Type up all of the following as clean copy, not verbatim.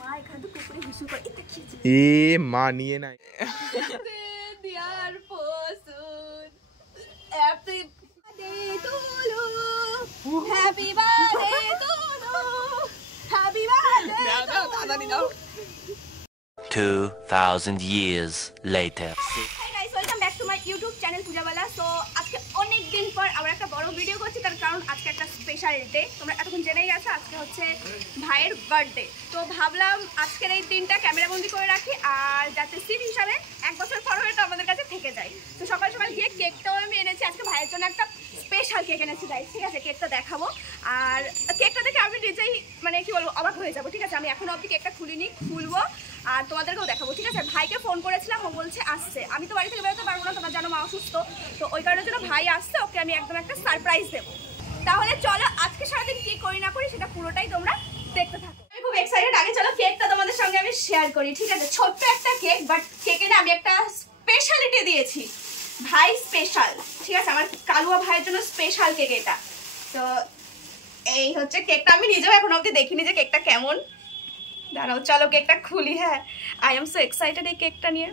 মা এখানে তো কুকুরে হিসু করে এটা কি এ মা নিয়ে নাই দিয়ার পছুন happy birthday to you happy birthday to you happy birthday দাও দাদা দাও 2000 years later. Hey guys, welcome back to my YouTube channel Pujabala. So আজকে অনেক দিন পর আবার একটা বড় ভিডিও করছি, তার কারণ আজকে একটা স্পেশাল ডে। তোমরা এতক্ষণ জেনেই গেছো আজকে হচ্ছে ভাইয়ের বার্থডে। তো ভাবলাম আজকের এই দিনটা ক্যামেরাবন্দি করে রাখি, আর যাতে স্মৃতি হিসাবে এক বছর পর হয়তো আমাদের কাছে থেকে যায়। তো সকাল সকাল গিয়ে কেকটাও আমি এনেছি, আজকে ভাইয়ের জন্য একটা স্পেশাল কেক এনেছি গাইস, ঠিক আছে? কেকটা দেখাবো, আর কেকটা দেখে আমি নিজেই মানে কি বলবো অবাক হয়ে যাবো, ঠিক আছে? আমি এখনো অবধি কেকটা খুলিনি, খুলবো আর তোমাদেরকেও দেখাবো, ঠিক আছে? ভাইকে ফোন করেছিলাম, ও বলছে আসছে। আমি তো বাড়ি থেকে বেরোতে পারবো না, তোমরা জানো মা অসুস্থ, তো ওই কারণের জন্য ভাই আসছে, ওকে আমি একদম একটা সারপ্রাইজ দেবো। তাহলে চলো আজকে সারাদিন কি করি না করি সেটা পুরোটাই তোমরা দেখতে থাকো। আমি খুব এক্সাইটেড। আগে চলো কেকটা তোমাদের সঙ্গে আমি শেয়ার করি, ঠিক আছে? ছোট্ট একটা কেক, বাট কেকে না আমি একটা স্পেশালিটি দিয়েছি, ভাই স্পেশাল, ঠিক আছে? আমার কালুয়া ভাইয়ের জন্য স্পেশাল কেক এটা। তো এই হচ্ছে কেকটা, আমি নিজেও এখন অবধি দেখিনি যে কেকটা কেমন। দাঁড়াও চলো কেকটা খুলি। হ্যাঁ, আই এম সো এক্সাইটেড এই কেকটা নিয়ে।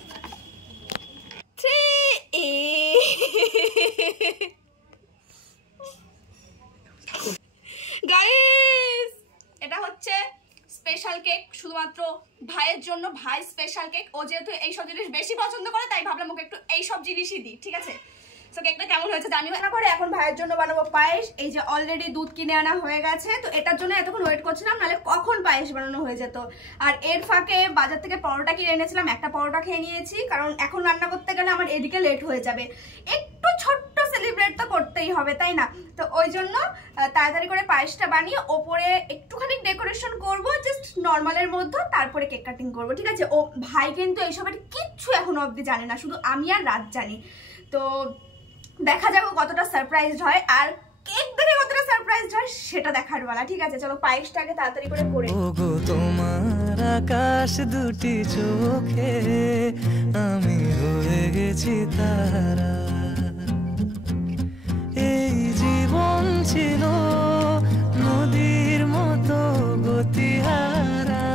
গাইস, এটা হচ্ছে স্পেশাল কেক শুধুমাত্র ভাইয়ের জন্য, ভাই স্পেশাল কেক। ও যেহেতু এইসব জিনিস বেশি পছন্দ করে, তাই ভাবলাম ওকে একটু এইসব জিনিসই দিই, ঠিক আছে? তো কেকটা কেমন হয়েছে জানিও না করে। এখন ভাইয়ের জন্য বানাবো পায়েস। এই যে অলরেডি দুধ কিনে আনা হয়ে গেছে, তো এটার জন্য এতক্ষণ ওয়েট করছিলাম, নাহলে কখন পায়েস বানানো হয়ে যেত। আর এর ফাঁকে বাজার থেকে পরোটা কিনে এনেছিলাম, একটা পরোটা খেয়ে নিয়েছি, কারণ এখন রান্না করতে গেলে আমার এদিকে লেট হয়ে যাবে। একটু ছোট্ট সেলিব্রেট তো করতেই হবে, তাই না? তো ওই জন্য তাড়াতাড়ি করে পায়েসটা বানিয়ে ওপরে একটুখানি ডেকোরেশন করব, জাস্ট নর্মালের মধ্যে, তারপরে কেক কাটিং করবো, ঠিক আছে? ও ভাই কিন্তু এইসবের কিচ্ছু এখনো অবধি জানে না, শুধু আমি আর রাত জানি। তো দেখা যাক কতটা সারপ্রাইজড হয়, আর কেক দেখে কতটা সারপ্রাইজড হয় সেটা দেখার বেলা, ঠিক আছে? চলো পায়েসটাকে তাড়াতাড়ি করে করে। ওগো তোমার আকাশ দুটি চোখে আমি হয়ে গেছি তারা, এই জীবন ছিল নদীর মতো গতিহারা,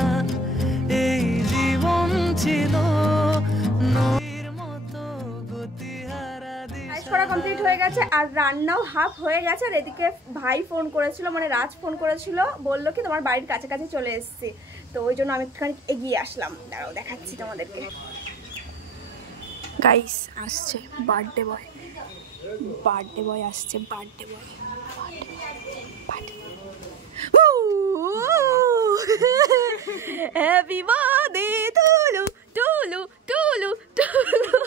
এই জীবন ছিল নদীর মতো গতিহারা। করা কমপ্লিট হয়ে গেছে আর রান্নাও হাফ হয়ে গেছে। আর এদিকে ভাই ফোন করেছিল, মানে রাজ ফোন করেছিল, বললো কি তোমার বাড়ির কাছাকাছি চলে এসেছি, তো ওই জন্য আমি একটুখানি এগিয়ে আসলাম। দাঁড়াও দেখাচ্ছি তোমাদেরকে। গাইস আসছে বার্থডে বয়, বার্থডে বয় আসছে, বার্থডে বয়। হ্যাপি বার্থডে টুলু টুলু টুলু টুলু।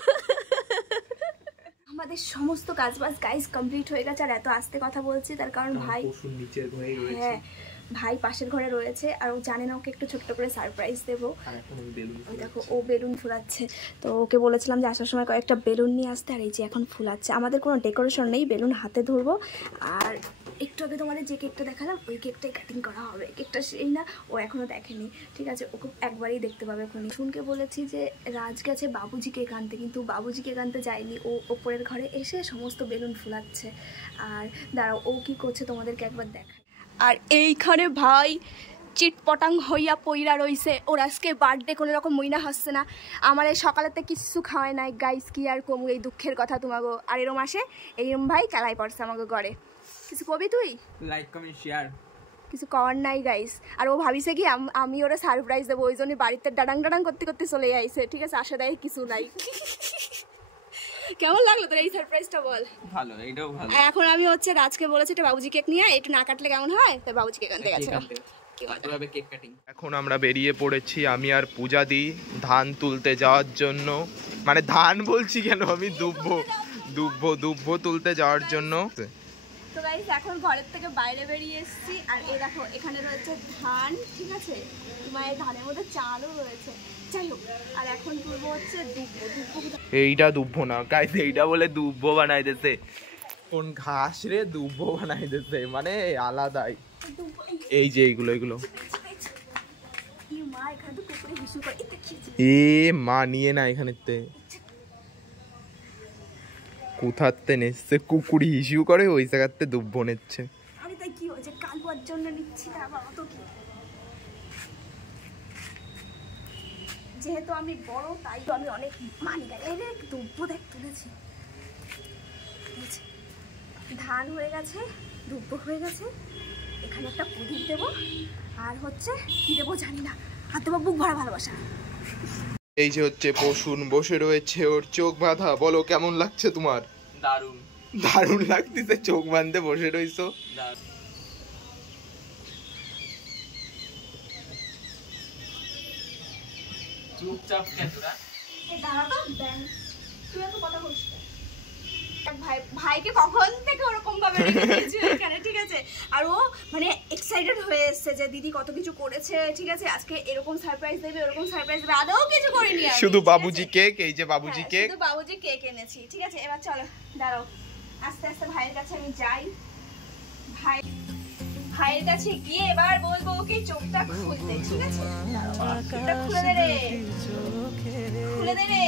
আমাদের সমস্ত কাজবাজ গাইস কমপ্লিট হয়ে গেছে, আর এত আস্তে কথা বলছি তার কারণ ভাই হ্যাঁ ভাই পাশের ঘরে রয়েছে, আর ও জানে না ওকে একটু ছোট্ট করে সারপ্রাইজ দেবো। ওই দেখো ও বেলুন ফুলাচ্ছে, তো ওকে বলেছিলাম যে আসার সময় কয়েকটা বেলুন নিয়ে আসতে, আর এই যে এখন ফুলাচ্ছে। আমাদের কোনো ডেকোরেশন নেই, বেলুন হাতে ধরবো। আর একটু আগে তোমাদের যে কেকটা দেখালাম ওই কেকটাই কাটিং করা হবে। কেকটা সেই না, ও এখনও দেখেনি, ঠিক আছে? ওকে একবারই দেখতে পাবে এখনই। শুনকে বলেছি যে রাজ গেছে বাবুজি কেক আনতে, কিন্তু বাবুজি কেক আনতে যায়নি, ও ওপরের ঘরে এসে সমস্ত বেলুন ফুলাচ্ছে। আর দাঁড়াও ও কী করছে তোমাদেরকে একবার দেখায়। আর এইখানে ভাই চিটপটাং হইয়া পইরা রইছে, ওর আজকে বার্থডে, কোনো রকম মইনা হাসছে না। আমার এই সকালেতে কিচ্ছু খাওয়ায় নাই গাইস, কি আর কমু এই দুঃখের কথা তোমাকে। আর এরম আসে এইরম ভাই কালাই পড়ছে আমাকে ঘরে। কিছু কবি তুই? লাইক কমেন্ট শেয়ার কিছু করার নাই গাইস। আর ও ভাবিছে কি আমি ওরা সারপ্রাইজ দেবো, ওই জন্য বাড়িতে ডাডাং ডাডাং করতে করতে চলে আইছে, ঠিক আছে? আসে দেয় কিছু নাই। কেমন লাগলো তোর এই সারপ্রাইজটা বল? ভালো, এইটাও ভালো। এখন আমি হচ্ছে রাজকে বলেছি একটা বাবুজি কেক নিয়ে, একটু না কাটলে কেমন হয়, তাই বাবুজি কেক আনতে গেছে। এখন আমরা বেরিয়ে পড়েছি, আমি আর পূজা দি ধান তুলতে যাওয়ার জন্য। মানে ধান বলছি কেন, আমি দুব্বো তুলতে যাওয়ার জন্য। তো গাইস এখন ঘরের থেকে বাইরে বেরিয়ে এসেছি, আর এই দেখো এখানে রয়েছে ধান, ঠিক আছে? তোমার এই ধানের মধ্যে চালও রয়েছে, যাই হোক। আর এখন তুলবো হচ্ছে দুব্বো। এইটা দুব্বো না গাইস, এইটা বলে দুব্বো বানাই দিতেছে। কোন ঘাস রে দুব্বো বানাই দিতেছে, মানে আলাদাই। এই যে এইগুলো এ মা নিয়ে না এখানেতে কোথাতে নেচ্ছে, কুকুরি হিসু করে ওই জায়গাতে দুব্বো নেচ্ছে। আরে তাই কি হয়েছে, কালুয়ার জন্য নিচ্ছি না বাবা, তো কি যেহেতু আমি বড় তাই তো আমি অনেক মানি গাই। এই দেখ দুব্বো দেখ তুলেছি, ধান হয়ে গেছে, দুব্বো হয়ে গেছে, এখানে একটা প্রদীপ দেবো, আর হচ্ছে কি দেবো জানি না, আর দেবো বুক ভরা ভালোবাসা। এই যে হচ্ছে পশুন বসে রয়েছে, ওর চোখ বাঁধা। বলো কেমন লাগছে তোমার? দারুণ দারুণ লাগতেছে, চোখ বাঁধতে বসে রইছো। চুপচাপ কেন তোরা? ভাইকে কখন থেকে ওরকম ভাবে রেখেছি এখানে, ঠিক আছে? আর ও মানে এক্সাইটেড হয়ে এসেছে যে দিদি কত কিছু করেছে, ঠিক আছে? আজকে এরকম সারপ্রাইজ দেবে, ওরকম সারপ্রাইজ দেবে, আদৌ কিছু করিনি আমি, শুধু ঠিক বাবুজি আছে? কেক, এই যে বাবুজি হ্যাঁ, কেক। শুধু বাবুজি কেক এনেছি, ঠিক আছে? এবার চলো দাঁড়াও, আস্তে আস্তে ভাইয়ের কাছে আমি যাই। ভাইয়ের কাছে গিয়ে এবার বলবো ওকে চোখটা খুলতে, ঠিক আছে? চোখটা খুলে দে রে, খুলে দে রে।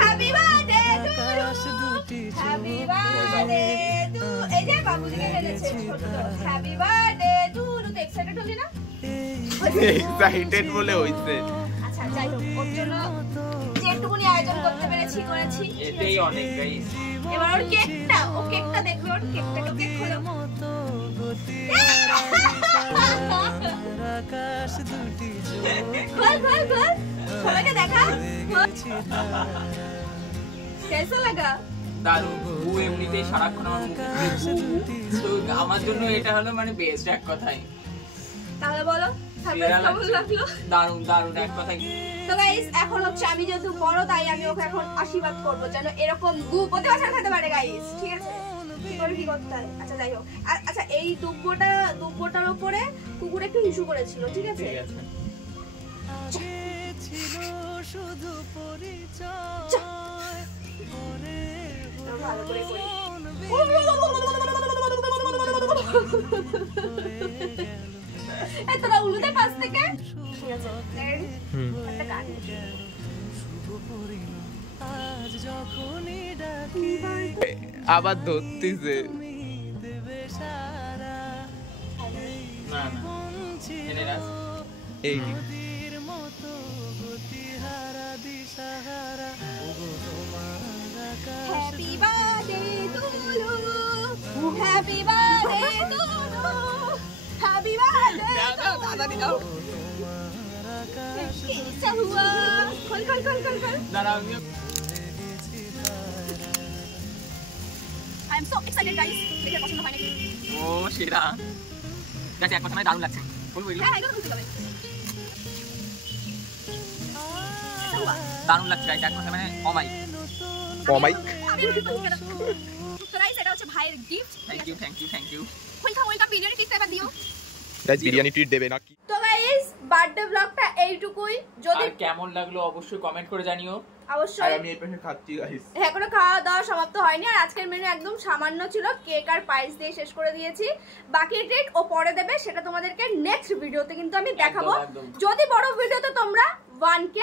Happy birthday to you, happy birthday to, এই যে বাবুজিকে এনেছে ছোট। Happy birthday to you. তো এক্সাইটেড হলি না? এক্সাইটেড বলে হইছে। আচ্ছা যাই হোক, ওর জন্য যেটুকুনি আয়োজন করতে পেরেছি করেছি, এটাই অনেক গাইস। এবার ওর কেকটা, ও কেকটা দেখবে, ওর কেকটাকে কেক খোলো। আকাশ দুটি খোল খোল খোল, খোলাকে দেখা। कैसा लगा? দারুণ। ও এমনিতেই সারাক্ষণ আমার মুখ তো আমার জন্য এটা হলো মানে বেস্ট এক কথাই। তাহলে বলো সারপ্রাইজ কেমন লাগলো? দারুণ দারুণ এক কথাই। তো গাইস এখন হচ্ছে আমি যেহেতু বড় তাই আমি ওকে এখন আশীর্বাদ করবো যেন এরকম প্রতি বছর খেতে পারে গাইস, ঠিক আছে? কি করে কি করতে হয়? আচ্ছা যাই হোক, আচ্ছা এই দুব্বটার উপরে কুকুর একটু হিসু করেছিল, ঠিক আছে? ঠিক আছে। ছিল শুধু পরিচয় ভালো করে করি। তোরা উলুদের পাশ থেকে, ঠিক আছে? একটা গান। আজ যখনই ডাকি আবার ধরতেছে। দেবে সারা না না এনে রাখ। এই নদীর মতো গতিহারা দিশাহারা ওগো তোমার আকাশ happy birthday to you, happy birthday to you, happy birthday. कैसा हुआ? खोल खोल खोल खोल खोल। দাঁড়াও আমিও I am so excited guys. দেখে পছন্দ হয় নাকি? ও সেরা গাছ এক কথা নয় দারুণ লাগছে বলবো এগুলো হ্যাঁ একদম খুশি হবে। कैसा हुआ? দারুণ লাগছে গাছ এক কথা মানে অমাই। অমাইক। আমি খুশি কেন? তো গাইস এটা হচ্ছে ভাইয়ের gift. Thank you thank you thank you. Welcome biryani ঠিক এবার দিও। গাইস বিরিয়ানি ট্রিট দেবে নাকি? তো গাইস বার্থডে ব্লগটা এইটুকুই। যদি আর কেমন লাগলো অবশ্যই কমেন্ট করে জানিও। আর অবশ্যই আমি এই পাশে খাচ্ছি গাইস। এখনো খাওয়া দাওয়া সমাপ্ত হয়নি, আর আজকের মেনু একদম সামান্য ছিল, কেক আর পায়েস দিয়ে শেষ করে দিয়েছি। বাকি ট্রিট ও পরে দেবে, সেটা তোমাদেরকে নেক্সট ভিডিওতে কিন্তু আমি দেখাবো। একদম। যদি বড় ভিডিওতে তোমরা 1k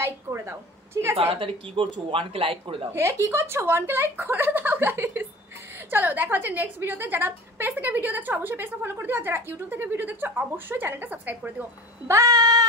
লাইক করে দাও, ঠিক আছে? তাড়াতাড়ি কি করছো 1k লাইক করে দাও। হে কি করছো 1k লাইক করে দাও গাইস। চলো দেখা হচ্ছে নেক্সট ভিডিওতে। যারা পেজ থেকে ভিডিও দেখছো অবশ্যই পেজটা ফলো করে দিও, আর যারা ইউটিউব থেকে ভিডিও দেখছো অবশ্যই চ্যানেলটা সাবস্ক্রাইব করে দিও। বাই।